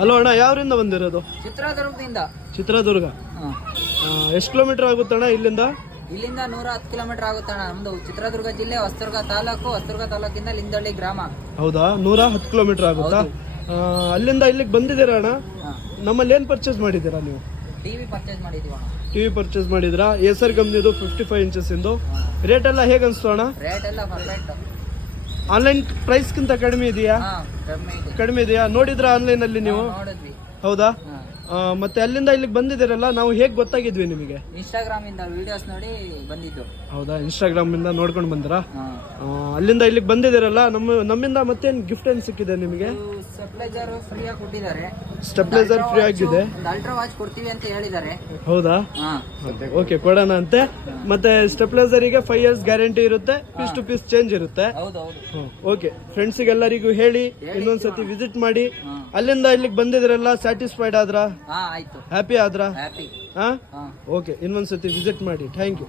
Hello ಅಣ್ಣ, ಯಾವ್ರಿಂದ ಬಂದಿರೋದು? ಚಿತ್ರದುರ್ಗದಿಂದ. ಚಿತ್ರದುರ್ಗ. ಎಷ್ಟು ಕಿಲೋಮೀಟರ್ ಆಗುತ್ತಣ್ಣ ಇಲ್ಲಿಂದ? ಇಲ್ಲಿಂದ 110 ಕಿಲೋಮೀಟರ್ ಆಗುತ್ತಣ್ಣ. ನಮ್ದು ಚಿತ್ರದುರ್ಗ ಜಿಲ್ಲೆ ಹೊಸದುರ್ಗ ತಾಲೂಕಿಂದ ಲಿಂದಳ್ಳಿ ಗ್ರಾಮ. ಹೌದಾ? 110 ಕಿಲೋಮೀಟರ್ ಆಗುತ್ತಾ? ಅಲ್ಲಿಂದ ಇಲ್ಲಿಗೆ ಬಂದಿದ್ದೀರಾ ಅಣ್ಣ? ನಮ್ಮಲ್ಲಿ ಏನ್ ಪರ್ಚೇಸ್ ಮಾಡಿದ್ದೀರಾ ನೀವು? ಟಿವಿ ಪರ್ಚೇಸ್ ಮಾಡಿದೀವಿ. ಟಿವಿ ಪರ್ಚೇಸ್ ಮಾಡಿದ್ರಾ? ಏಸರ್ ಕಂಪ್ನಿದು 55 ಇಂಚಸ್ ಇಂದು. ರೇಟ್ ಎಲ್ಲ ಹೇಗೆ ಅನ್ಸ್ತು ಅಣ್ಣ? ರೇಟ್ ಎಲ್ಲ ಪರ್ಫೆಕ್ಟ್. ಆನ್ಲೈನ್ ಪ್ರೈಸ್ಗಿಂತ ಕಡಿಮೆ ಇದೆಯಾ? ಕಡಿಮೆ ಇದೆಯಾ? ನೋಡಿದ್ರ ಆನ್ಲೈನ್ ಅಲ್ಲಿ ನೀವು? ನೋಡಿದ್ವಿ. ಹೌದಾ? ಮತ್ತೆ ಅಲ್ಲಿಂದ ಇಲ್ಲಿಗೆ ಬಂದಿದ್ದೀರಲ್ಲ, ನಾವು ಹೇಗೆ ಗೊತ್ತಾಗಿದ್ವಿ ನಿಮಗೆ? ಇನ್ಸ್ಟಾಗ್ರಾಮ್ ಇಂದ ವಿಡಿಯೋಸ್ ನೋಡಿ ಬಂದಿದ್ದು. ಹೌದಾ? ಇನ್ಸ್ಟಾಗ್ರಾಮ್ ಇಂದ ನೋಡ್ಕೊಂಡು ಬಂದಿರಾ? ಅಲ್ಲಿಂದ ಇಲ್ಲಿಗೆ ಬಂದಿದ್ದೀರಲ್ಲ, ನಮ್ಮಿಂದ ಮತ್ತೇನು ಗಿಫ್ಟ್ ಏನ್ ಸಿಕ್ಕಿದೆ ನಿಮಗೆ? ಸ್ಟೆಬಿಲೈಸರ್ ಫ್ರೀ ಆಗಿ ಕೊಟ್ಟಿದ್ದಾರೆ. ಸ್ಟೆಬಿಲೈಸರ್ ಫ್ರೀ ಆಗಿದೆ. ಅಲ್ಟ್ರಾ ವಾಚ್ ಕೊಡ್ತೀವಿ ಅಂತ ಹೇಳಿದ್ದಾರೆ. ಹೌದಾ? ಓಕೆ, ಕೊಡೋಣ ಅಂತೆ. ಮತ್ತೆ ಸ್ಟೆಬಿಲೈಸರ್ ಗೆ 5 years ಗ್ಯಾರಂಟಿ ಇರುತ್ತೆ, ಪೀಸ್ ಟು ಪೀಸ್ ಚೇಂಜ್ ಇರುತ್ತೆ. ಓಕೆ, ಫ್ರೆಂಡ್ಸಿಗೆ ಎಲ್ಲರಿಗೂ ಹೇಳಿ, ಇನ್ನೊಂದ್ಸತಿ ವಿಸಿಟ್ ಮಾಡಿ. ಅಲ್ಲಿಂದ ಇಲ್ಲಿಗೆ ಬಂದಿದ್ರಲ್ಲ, ಸ್ಯಾಟಿಸ್ಫೈಡ್ ಆದ್ರ? ಹ್ಯಾಪಿ ಆದ್ರ? ಓಕೆ, ಇನ್ನೊಂದ್ಸತಿ ವಿಸಿಟ್ ಮಾಡಿ. Thank you.